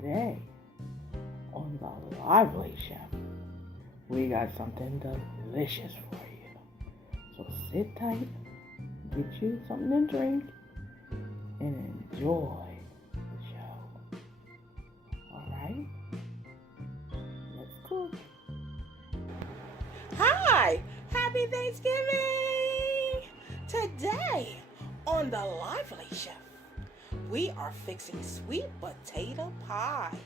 Today, on the Lively Chef, we got something delicious for you. So sit tight, get you something to drink, and enjoy the show. Alright? Let's cook. Hi! Happy Thanksgiving! Today, on the Lively Chef, we are fixing sweet potato pie.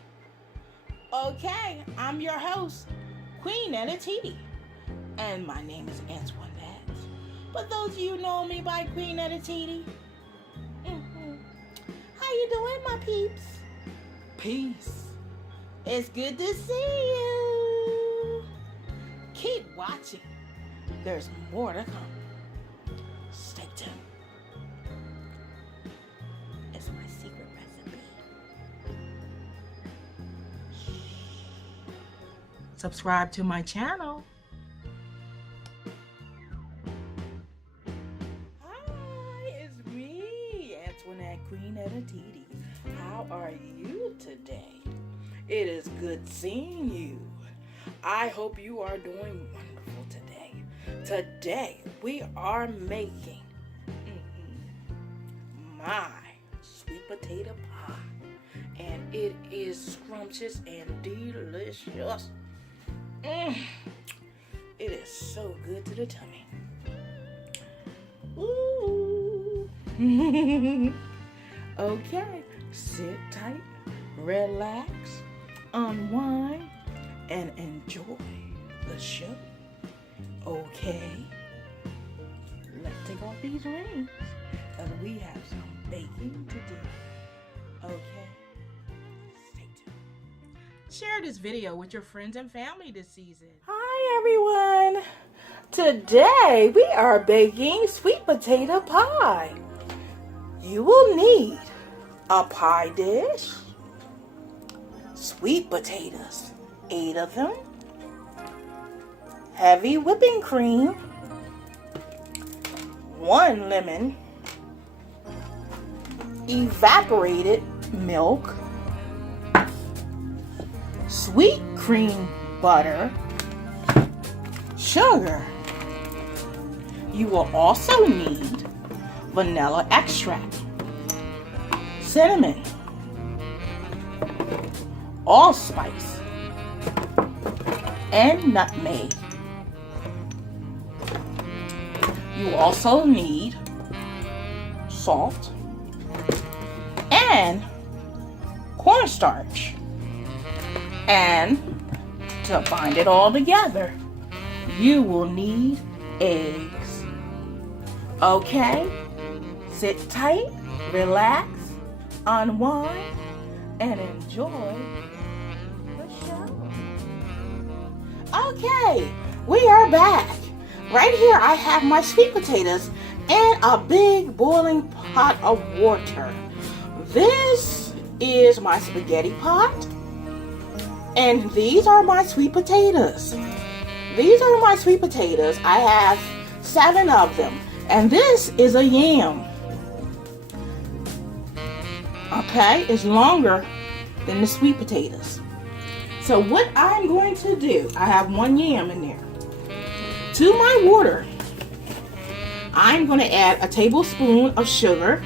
Okay, I'm your host, Queen Titi, and my name is Antoinette. But those of you who know me by Queen Titi, how you doing, my peeps? Peace. It's good to see you. Keep watching. There's more to come. Stay tuned. It's my secret recipe. Shh. Subscribe to my channel. Hi, it's me, Antoinette Queen Titi. How are you today? It is good seeing you. I hope you are doing wonderful today. Today we are making my sweet potato pie, and it is scrumptious and delicious. It is so good to the tummy. Ooh. Okay, sit tight, relax, unwind, and enjoy the show. Okay, let's take off these rings because we have some baking to do. Okay, stay tuned. Share this video with your friends and family this season. Hi everyone! Today we are baking sweet potato pie. You will need a pie dish, sweet potatoes, 8 of them, heavy whipping cream, 1 lemon, evaporated milk, sweet cream butter, sugar. You will also need vanilla extract, cinnamon, allspice, and nutmeg. You also need salt and cornstarch. And to bind it all together, you will need eggs. Okay? Sit tight, relax, unwind, and enjoy the show. Okay, we are back. Right here I have my sweet potatoes in a big boiling pot of water. This is my spaghetti pot, and these are my sweet potatoes. These are my sweet potatoes. I have 7 of them, and this is a yam. Okay, it's longer than the sweet potatoes. So what I'm going to do, I have 1 yam in there. To my water, I'm going to add a tablespoon of sugar.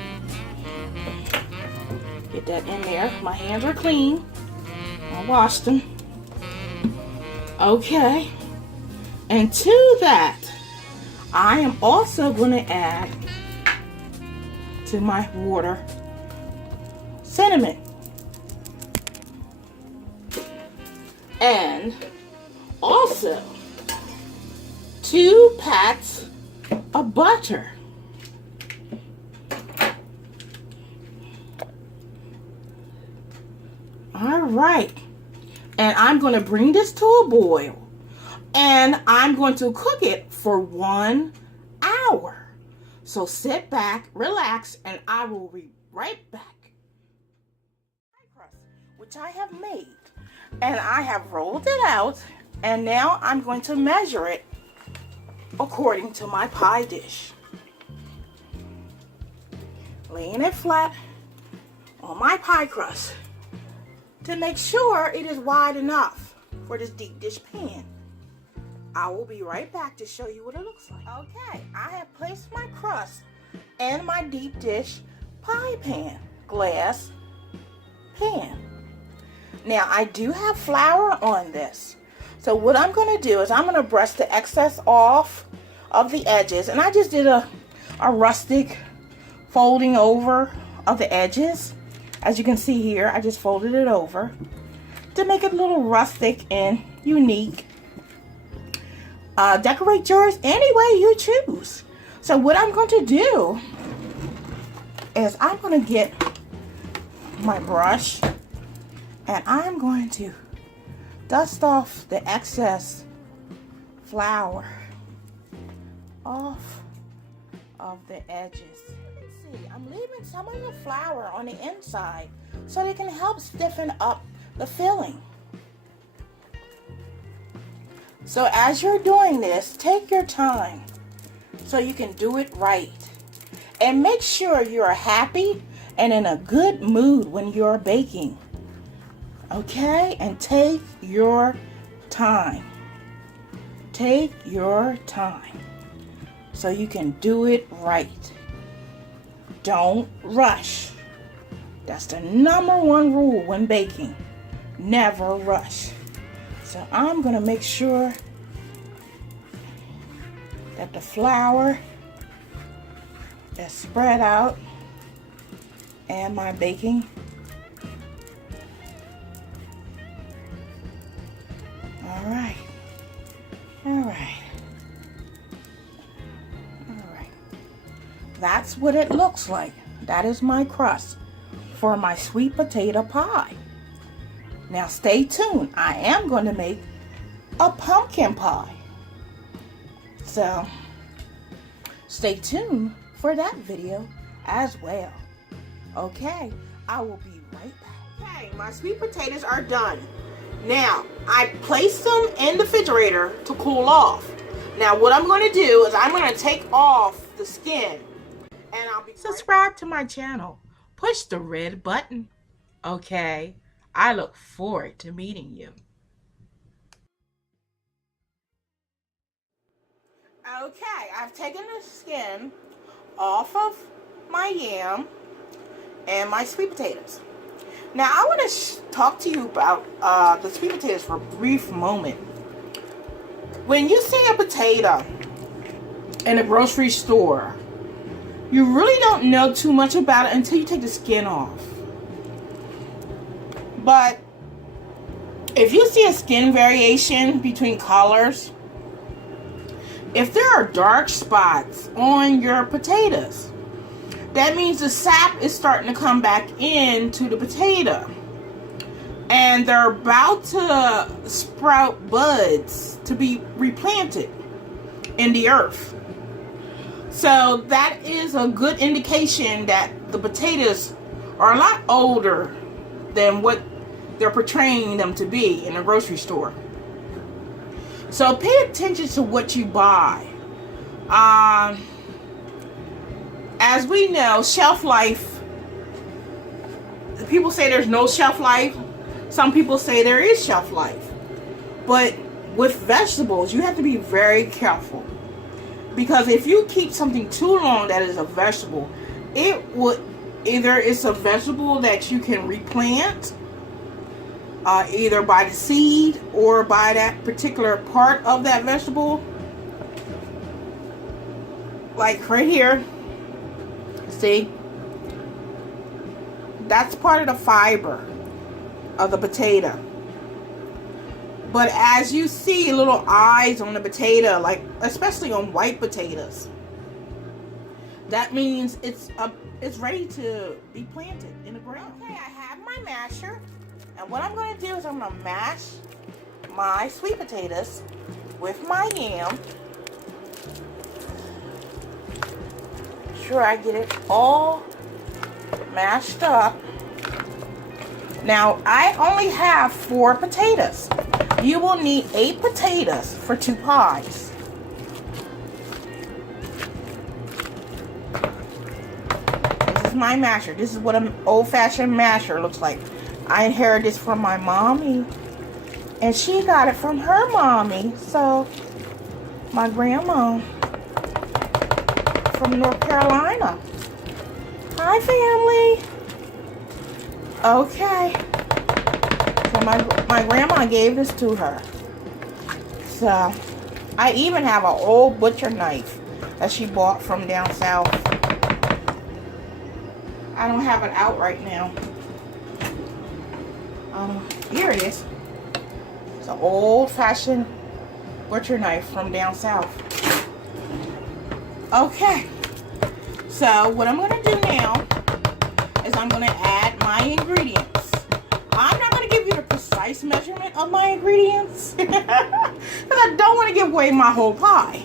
Get that in there. My hands are clean. I washed them. Okay. And to that, I am also going to add to my water cinnamon. And also 2 pats of butter. All right. And I'm going to bring this to a boil. And I'm going to cook it for 1 hour. So sit back, relax, and I will be right back. Pie crust, which I have made. And I have rolled it out. And now I'm going to measure it according to my pie dish. Laying it flat on my pie crust. to make sure it is wide enough for this deep dish pan. I will be right back to show you what it looks like. Okay, I have placed my crust in my deep dish pie pan, glass pan. Now I do have flour on this. So what I'm going to do is I'm going to brush the excess off of the edges. And I just did a rustic folding over of the edges. As you can see here, I just folded it over to make it a little rustic and unique. Decorate yours any way you choose. So what I'm going to do is I'm going to get my brush and I'm going to dust off the excess flour off of the edges. See, I'm leaving some of the flour on the inside so they can help stiffen up the filling. So as you're doing this, take your time so you can do it right. And make sure you're happy and in a good mood when you're baking. Okay? And take your time. Take your time so you can do it right. Don't rush. That's the #1 rule when baking. Never rush. So I'm going to make sure that the flour is spread out and my baking. All right. That's what it looks like. That is my crust for my sweet potato pie. Now stay tuned. I am going to make a pumpkin pie. So stay tuned for that video as well. Okay, I will be right back. Okay, my sweet potatoes are done. Now, I placed them in the refrigerator to cool off. Now, what I'm going to do is I'm going to take off the skin. And I'll be subscribe to my channel. Push the red button. Okay, I look forward to meeting you. Okay, I've taken the skin off of my yam and my sweet potatoes. Now I want to talk to you about the sweet potatoes for a brief moment. When you see a potato in a grocery store, you really don't know too much about it until you take the skin off. But if you see a skin variation between colors, if there are dark spots on your potatoes, that means the sap is starting to come back into the potato. And they're about to sprout buds to be replanted in the earth. So that is a good indication that the potatoes are a lot older than what they're portraying them to be in a grocery store. So pay attention to what you buy. As we know, shelf life, people say there's no shelf life. Some people say there is shelf life. But with vegetables, you have to be very careful. Because if you keep something too long that is a vegetable, it would either it's a vegetable that you can replant, either by the seed or by that particular part of that vegetable. Like right here, see? That's part of the fiber of the potato. But as you see little eyes on the potato, like especially on white potatoes, that means it's ready to be planted in the ground. Okay, I have my masher, and what I'm going to do is I'm going to mash my sweet potatoes with my yam. Sure, I get it all mashed up. Now, I only have 4 potatoes. You will need 8 potatoes for 2 pies. This is my masher. This is what an old-fashioned masher looks like. I inherited this from my mommy. And she got it from her mommy. So, my grandma from North Carolina. Hi, family. Okay. So, my grandma gave this to her. So, I even have an old butcher knife that she bought from down south. I don't have it out right now. Here it is. It's an old-fashioned butcher knife from down south. Okay. So what I'm going to do now is I'm going to add my ingredients. I'm not going to give you the precise measurement of my ingredients because I don't want to give away my whole pie.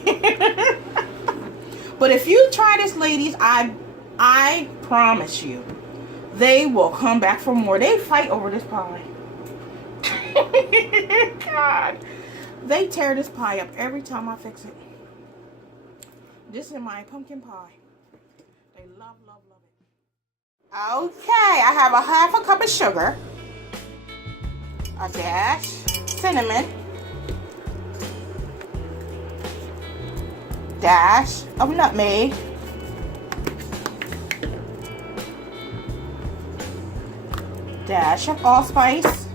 But if you try this, ladies, I promise you, they will come back for more. They fight over this pie. God. They tear this pie up every time I fix it. This is my pumpkin pie. They love, love, love it. Okay, I have a half a cup of sugar. A dash cinnamon. Dash of nutmeg. Dash of allspice.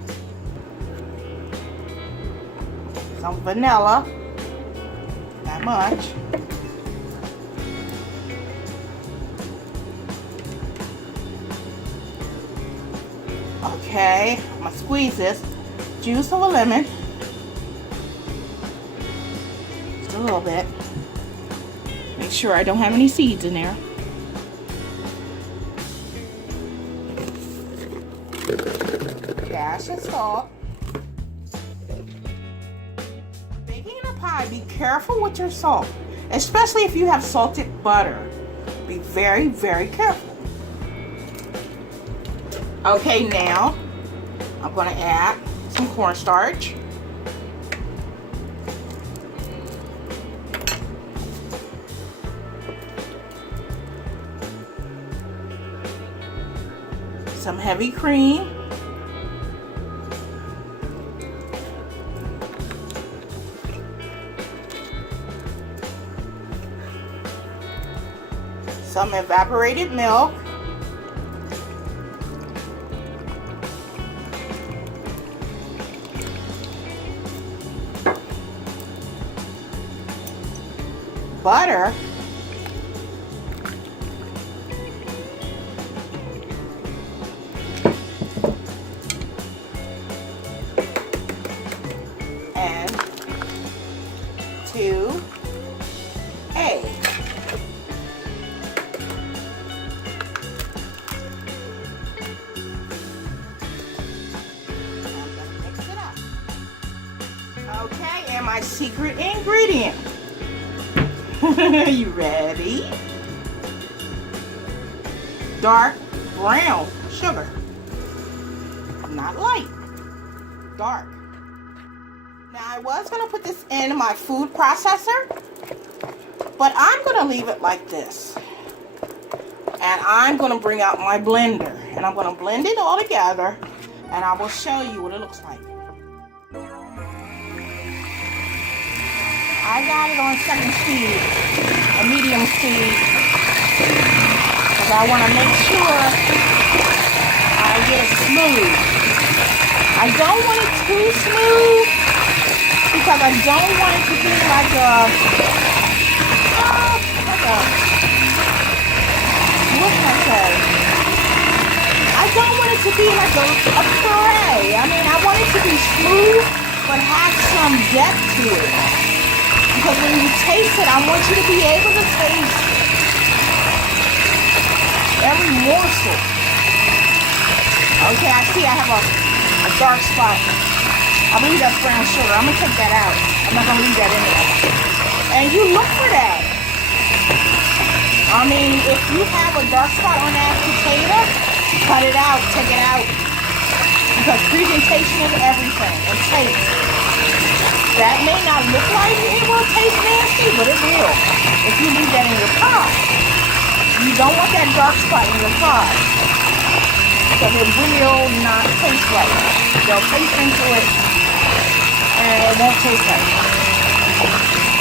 Some vanilla. That much. Okay, I'm gonna squeeze this. Juice of a lemon. Just a little bit. Make sure I don't have any seeds in there. Dash of salt. Baking in a pie, be careful with your salt, especially if you have salted butter. Be very, very careful. Okay, now I'm going to add some cornstarch. Some heavy cream. Some evaporated milk. Butter. And 2 eggs. Mix it up. Okay, and my secret ingredient. You ready? Dark brown sugar. Not light. Dark. Now I was going to put this in my food processor, but I'm going to leave it like this. And I'm going to bring out my blender. And I'm going to blend it all together. And I will show you what it looks like. I got it on second speed, a medium speed, because I want to make sure I get it smooth. I don't want it too smooth, because I don't want it to be like what can I say? I don't want it to be like a puree. I mean, I want it to be smooth, but have some depth to it. Because when you taste it, I want you to be able to taste every morsel. Okay, I see I have a dark spot. I believe that's brown sugar. I'm going to take that out. I'm not going to leave that in there. And you look for that. I mean, if you have a dark spot on that potato, cut it out, take it out. Because presentation is everything. And taste. That may not look like it will taste nasty, but it will. If you leave that in your pie. You don't want that dark spot in your pie. because it will not taste right. They'll taste into it and it won't taste right.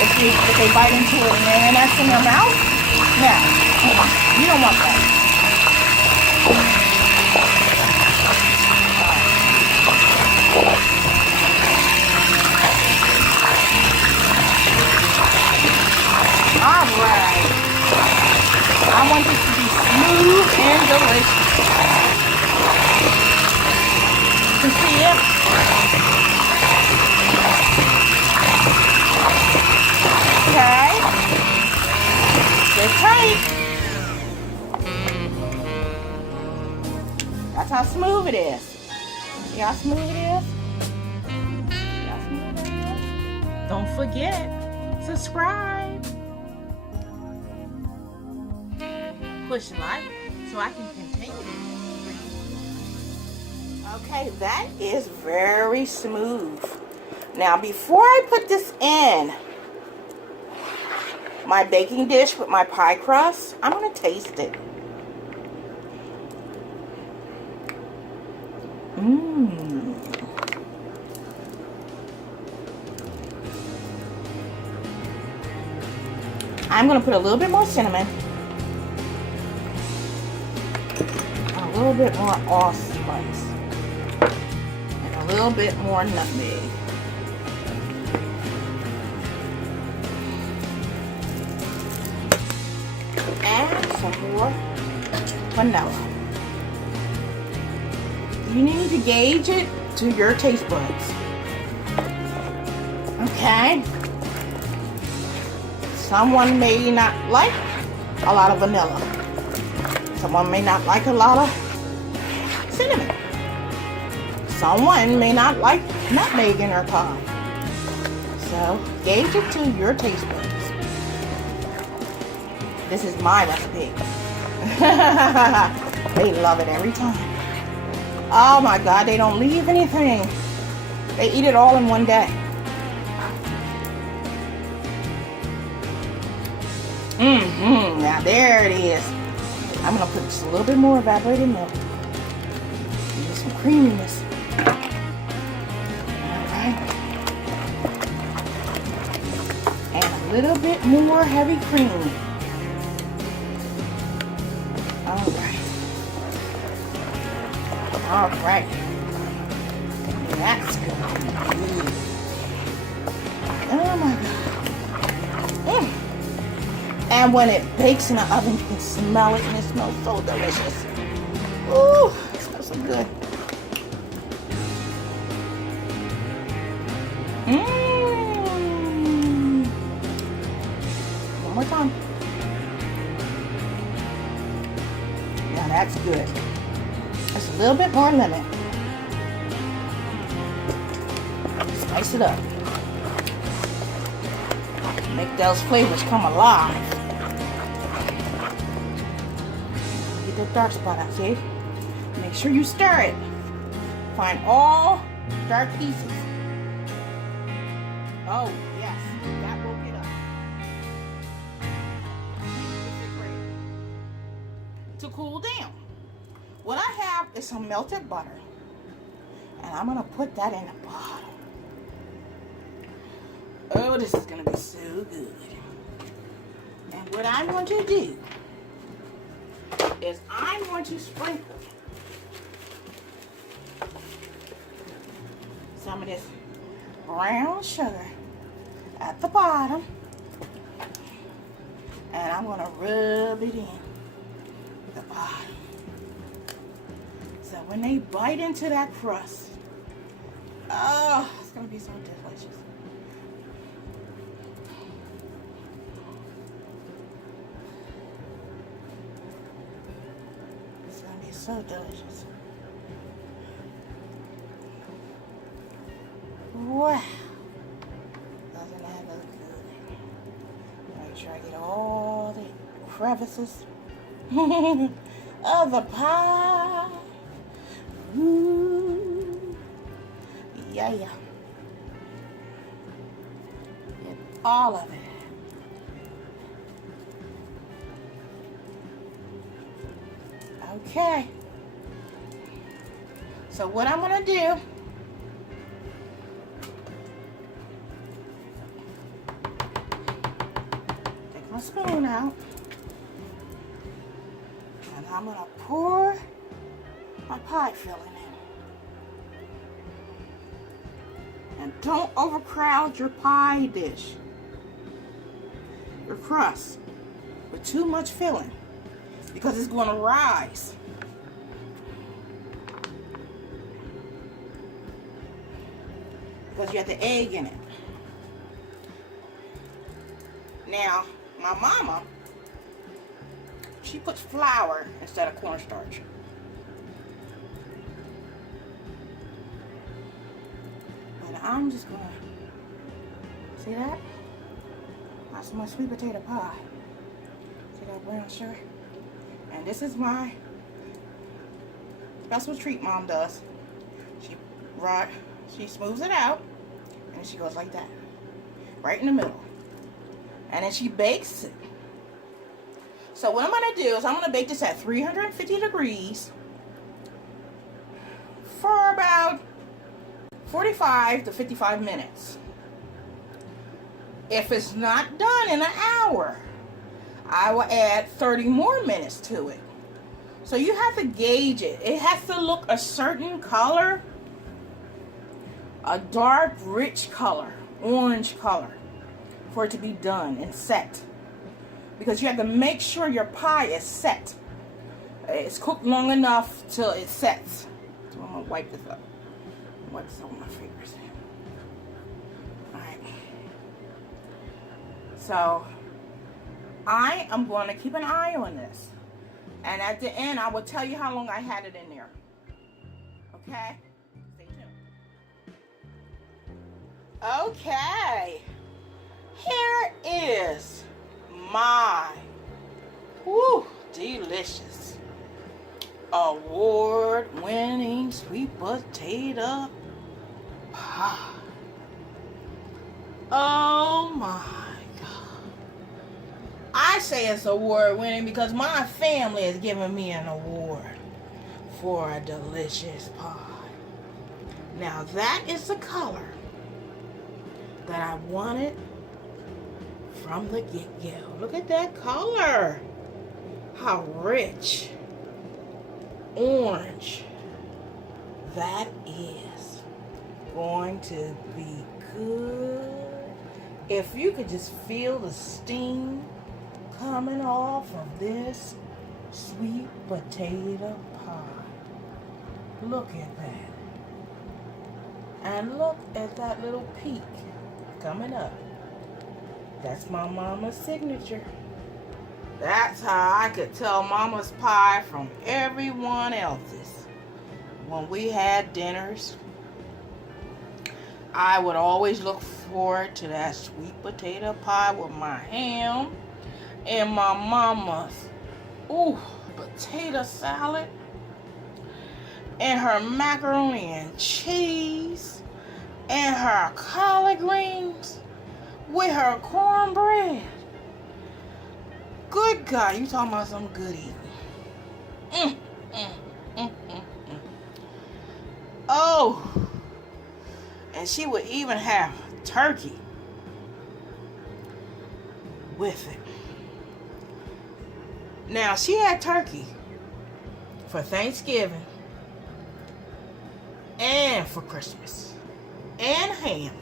If they bite into it and that's in their mouth, now, you don't want that. Alright. I want this to be smooth and delicious. You can see it. Okay. Sit tight. That's how smooth it is. See how smooth it is? See how smooth it is? Don't forget, subscribe. Push like so I can continue. Okay, that is very smooth. Now, before I put this in my baking dish with my pie crust, I'm going to taste it. I'm going to put a little bit more cinnamon. A little bit more allspice. And a little bit more nutmeg. And some more vanilla. You need to gauge it to your taste buds. Okay? Someone may not like a lot of vanilla. Someone may not like a lot of cinnamon. Someone may not like nutmeg in their pie. So, gauge it to your taste buds. This is my recipe. They love it every time. Oh my God, they don't leave anything. They eat it all in one day. Now there it is. I'm going to put just a little bit more evaporated milk. Get some creaminess. Alright. And a little bit more heavy cream. Alright. Alright. That's good. Oh my God. And when it bakes in the oven, you can smell it and it smells so delicious. Ooh, it smells so good. One more time. Now that's good. Just a little bit more lemon. Spice it up. Make those flavors come alive. Get that dark spot out, see? Make sure you stir it. Find all dark pieces. Oh, yes, that woke it up. To cool down. What I have is some melted butter. And I'm going to put that in the bottom. Oh, this is going to be so good. And what I'm going to do is I'm going to sprinkle some of this brown sugar at the bottom. And I'm going to rub it in at the bottom. So when they bite into that crust, oh, it's going to be so delicious. It's going to be so delicious. Wow. Doesn't that look good? Make sure I get all the crevices of the pie. Ooh. Yeah. Get all of it. Okay. So what I'm gonna do, take my spoon out, and I'm gonna pour my pie filling in. And don't overcrowd your pie dish, your crust, with too much filling, because it's gonna rise. Because you have the egg in it. Now, my mama, she puts flour instead of cornstarch. But I'm just gonna, see that? That's my sweet potato pie. See that brown sugar? And this is my special treat Mom does. She smooths it out, and she goes like that, right in the middle. And then she bakes it. So what I'm gonna do is I'm gonna bake this at 350 degrees for about 45 to 55 minutes. If it's not done in an hour, I will add 30 more minutes to it. So you have to gauge it. It has to look a certain color, a dark, rich color, orange color, for it to be done and set. Because you have to make sure your pie is set. It's cooked long enough till it sets. So I'm gonna wipe this up. Wipe this on my fingers. Alright. So I am going to keep an eye on this. And at the end, I will tell you how long I had it in there. Okay? Stay tuned. Okay. Here is my delicious, award-winning sweet potato pie. Oh my God. I say it's award-winning because my family has given me an award for a delicious pie. Now that is the color that I wanted from the get-go. Look at that color. How rich orange that is going to be good. If you could just feel the steam coming off of this sweet potato pie. Look at that. And look at that little peak coming up. That's my mama's signature. That's how I could tell mama's pie from everyone else's. When we had dinners, I would always look forward to that sweet potato pie with my ham and my mama's potato salad and her macaroni and cheese and her collard greens with her cornbread. Good God, you talking about some good eating. Oh, and she would even have turkey with it. Now, she had turkey for Thanksgiving and for Christmas and ham.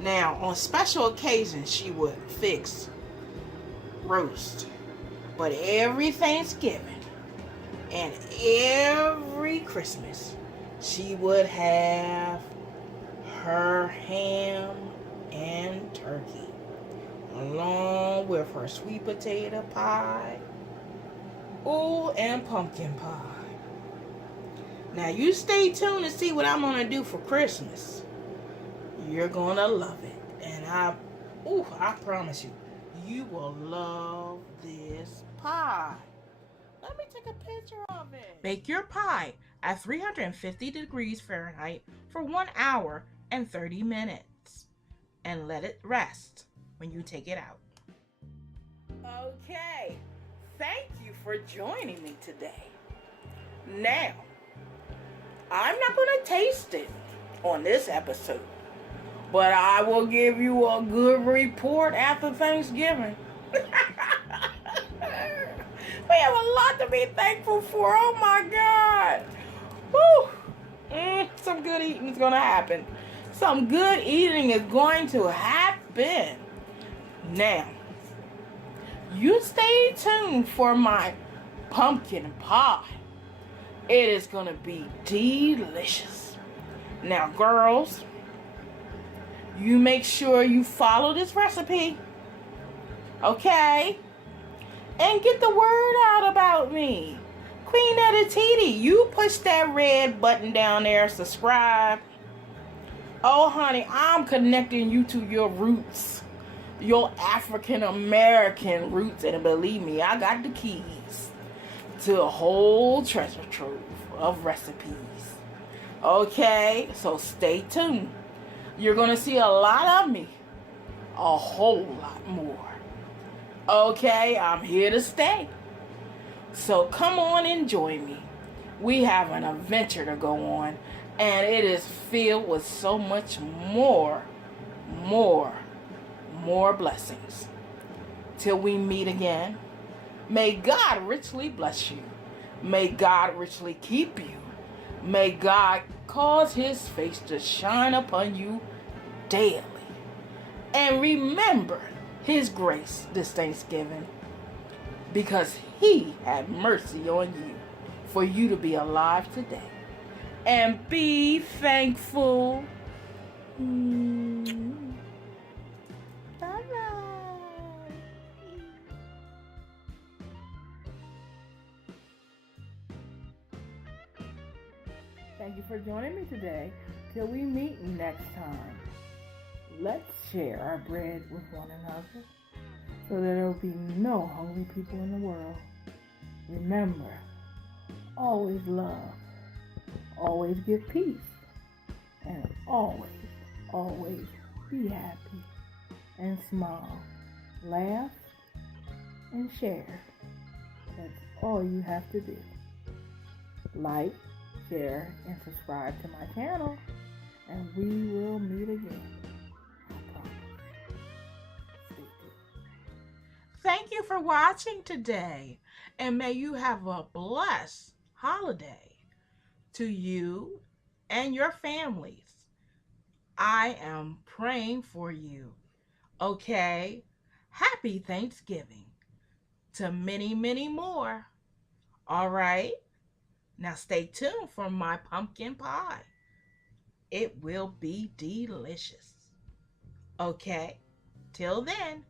Now, on special occasions, she would fix roast. But every Thanksgiving and every Christmas, she would have her ham and turkey, along with her sweet potato pie, and pumpkin pie. Now, you stay tuned to see what I'm going to do for Christmas. You're going to love it. And I promise you, you will love this pie. Let me take a picture of it. Bake your pie at 350 degrees Fahrenheit for 1 hour and 30 minutes. And let it rest when you take it out. Okay. Thank you for joining me today. Now, I'm not going to taste it on this episode, but I will give you a good report after Thanksgiving. We have a lot to be thankful for. Oh my God. Woo. Some good eating is going to happen. Some good eating is going to happen. Now, you stay tuned for my pumpkin pie. It is going to be delicious. Now, girls, you make sure you follow this recipe, okay? And get the word out about me. Queen Titi, you push that red button down there, subscribe. Oh, honey, I'm connecting you to your roots, your African American roots, and believe me, I got the keys to a whole treasure trove of recipes. Okay, so stay tuned. You're gonna see a lot of me, a whole lot more. Okay, I'm here to stay. So come on and join me. We have an adventure to go on, and it is filled with so much more blessings. Till we meet again, may God richly bless you. May God richly keep you. May God cause his face to shine upon you daily. And remember his grace this Thanksgiving, because he had mercy on you for you to be alive today. And be thankful. Thank you for joining me today. Till we meet next time, let's share our bread with one another so that there will be no hungry people in the world. Remember, always love, always give peace, and always be happy and smile, laugh, and share. That's all you have to do. Like, share, and subscribe to my channel, and we will meet again. I promise. Stay tuned. Thank you for watching today, and may you have a blessed holiday to you and your families. I am praying for you. Okay? Happy Thanksgiving to many more. All right? Now stay tuned for my pumpkin pie. It will be delicious. Okay? Till then,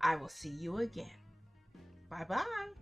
I will see you again. Bye-bye.